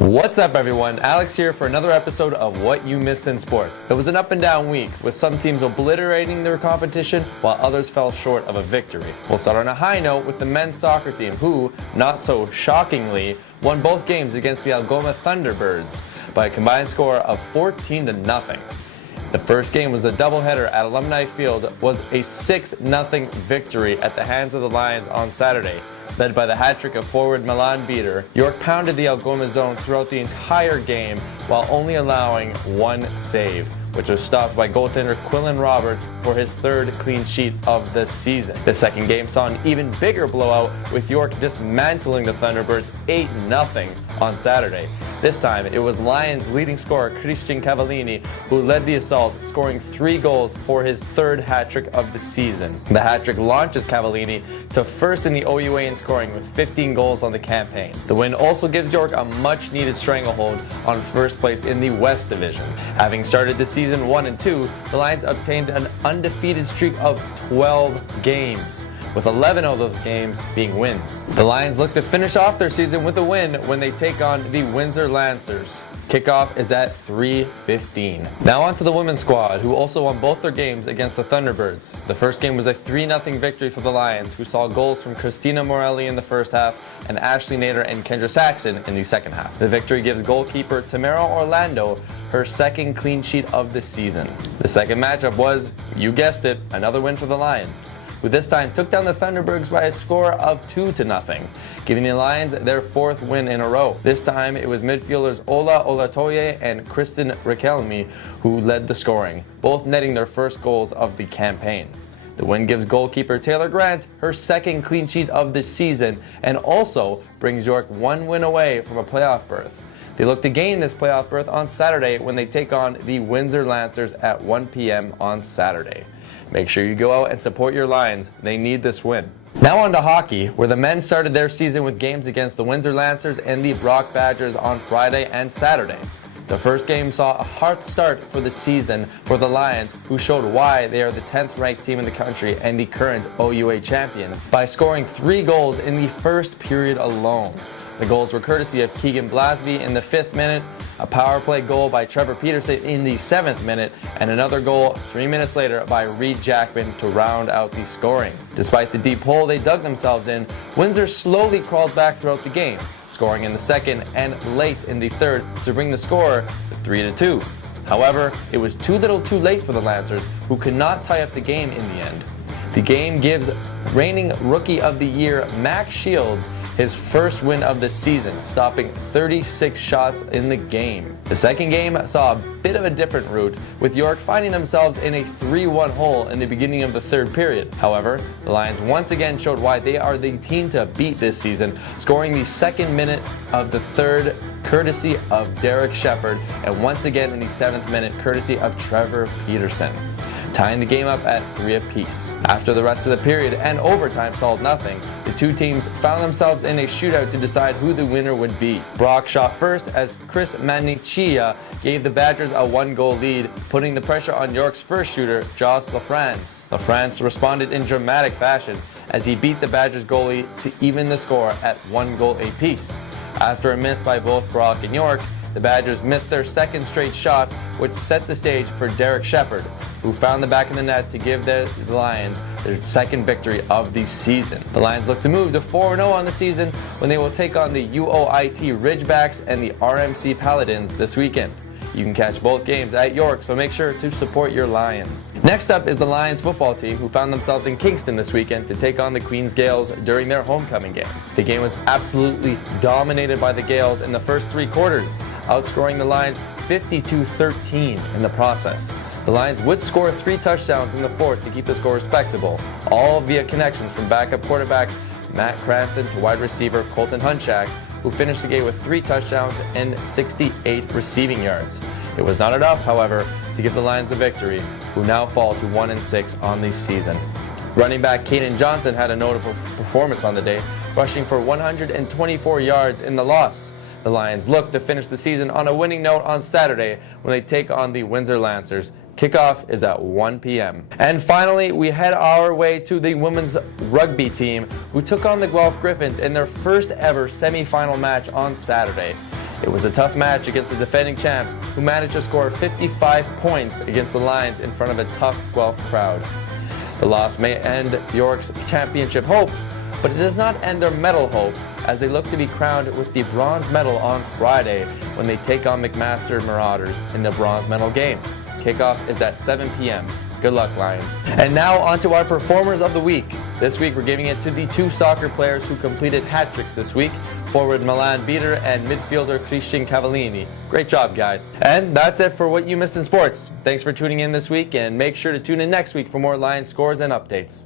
What's up everyone, Alex here for another episode of What You Missed in Sports. It was an up and down week, with some teams obliterating their competition while others fell short of a victory. We'll start on a high note with the men's soccer team who, not so shockingly, won both games against the Algoma Thunderbirds by a combined score of 14-0. The first game was a doubleheader at Alumni Field, was a 6-0 victory at the hands of the Lions on Saturday. Led by the hat-trick of forward Milan Beater, York pounded the Algoma zone throughout the entire game while only allowing one save, which was stopped by goaltender Quillen Roberts for his third clean sheet of the season. The second game saw an even bigger blowout, with York dismantling the Thunderbirds 8-0 on Saturday. This time, it was Lions leading scorer Christian Cavallini who led the assault, scoring 3 goals for his third hat-trick of the season. The hat-trick launches Cavallini to first in the OUA in scoring with 15 goals on the campaign. The win also gives York a much-needed stranglehold on first place in the West Division. Having started the season 1-2, the Lions obtained an undefeated streak of 12 games, with 11 of those games being wins. The Lions look to finish off their season with a win when they take on the Windsor Lancers. Kickoff is at 3:15. Now on to the women's squad, who also won both their games against the Thunderbirds. The first game was a 3-0 victory for the Lions, who saw goals from Christina Morelli in the first half and Ashley Nader and Kendra Saxon in the second half. The victory gives goalkeeper Tamara Orlando her second clean sheet of the season. The second matchup was, you guessed it, another win for the Lions, who this time took down the Thunderbirds by a score of 2-0, giving the Lions their 4th win in a row. This time, it was midfielders Ola Olatoye and Kristen Riquelme who led the scoring, both netting their first goals of the campaign. The win gives goalkeeper Taylor Grant her second clean sheet of the season and also brings York 1 win away from a playoff berth. They look to gain this playoff berth on Saturday when they take on the Windsor Lancers at 1 p.m. on Saturday. Make sure you go out and support your Lions. They need this win. Now on to hockey, where the men started their season with games against the Windsor Lancers and the Brock Badgers on Friday and Saturday. The first game saw a hard start for the season for the Lions, who showed why they are the 10th ranked team in the country and the current OUA champions by scoring 3 goals in the first period alone. The goals were courtesy of Keegan Blasby in the 5th minute, a power play goal by Trevor Peterson in the 7th minute, and another goal 3 minutes later by Reed Jackman to round out the scoring. Despite the deep hole they dug themselves in, Windsor slowly crawled back throughout the game, scoring in the second and late in the third to bring the score to 3-2. However, it was too little too late for the Lancers, who could not tie up the game in the end. The game gives reigning Rookie of the Year Max Shields his first win of the season, stopping 36 shots in the game. The second game saw a bit of a different route, with York finding themselves in a 3-1 hole in the beginning of the third period. However, the Lions once again showed why they are the team to beat this season, scoring the 2nd minute of the third courtesy of Derek Shepard, and once again in the 7th minute courtesy of Trevor Peterson, tying the game up at 3 apiece. After the rest of the period and overtime solved nothing, the two teams found themselves in a shootout to decide who the winner would be. Brock shot first as Chris Manichia gave the Badgers a 1-goal lead, putting the pressure on York's first shooter, Joss LaFrance. LaFrance responded in dramatic fashion as he beat the Badgers goalie to even the score at 1 goal apiece. After a miss by both Brock and York, the Badgers missed their second straight shot, which set the stage for Derek Shepard, who found the back of the net to give the Lions their second victory of the season. The Lions look to move to 4-0 on the season when they will take on the UOIT Ridgebacks and the RMC Paladins this weekend. You can catch both games at York, so make sure to support your Lions. Next up is the Lions football team, who found themselves in Kingston this weekend to take on the Queens Gales during their homecoming game. The game was absolutely dominated by the Gales in the first 3 quarters, outscoring the Lions 52-13 in the process. The Lions would score 3 touchdowns in the 4th to keep the score respectable, all via connections from backup quarterback Matt Cranston to wide receiver Colton Hunchak, who finished the game with 3 touchdowns and 68 receiving yards. It was not enough, however, to give the Lions the victory, who now fall to 1-6 on the season. Running back Kaden Johnson had a notable performance on the day, rushing for 124 yards in the loss. The Lions look to finish the season on a winning note on Saturday when they take on the Windsor Lancers. Kickoff is at 1 p.m. And finally, we head our way to the women's rugby team, who took on the Guelph Griffins in their first ever semi-final match on Saturday. It was a tough match against the defending champs, who managed to score 55 points against the Lions in front of a tough Guelph crowd. The loss may end York's championship hopes, but it does not end their medal hopes, as they look to be crowned with the bronze medal on Friday when they take on McMaster Marauders in the bronze medal game. Kickoff is at 7 p.m. Good luck, Lions. And now on to our performers of the week. This week we're giving it to the two soccer players who completed hat tricks this week, forward Milan Beater and midfielder Christian Cavallini. Great job, guys. And that's it for What You Missed in Sports. Thanks for tuning in this week, and make sure to tune in next week for more Lions scores and updates.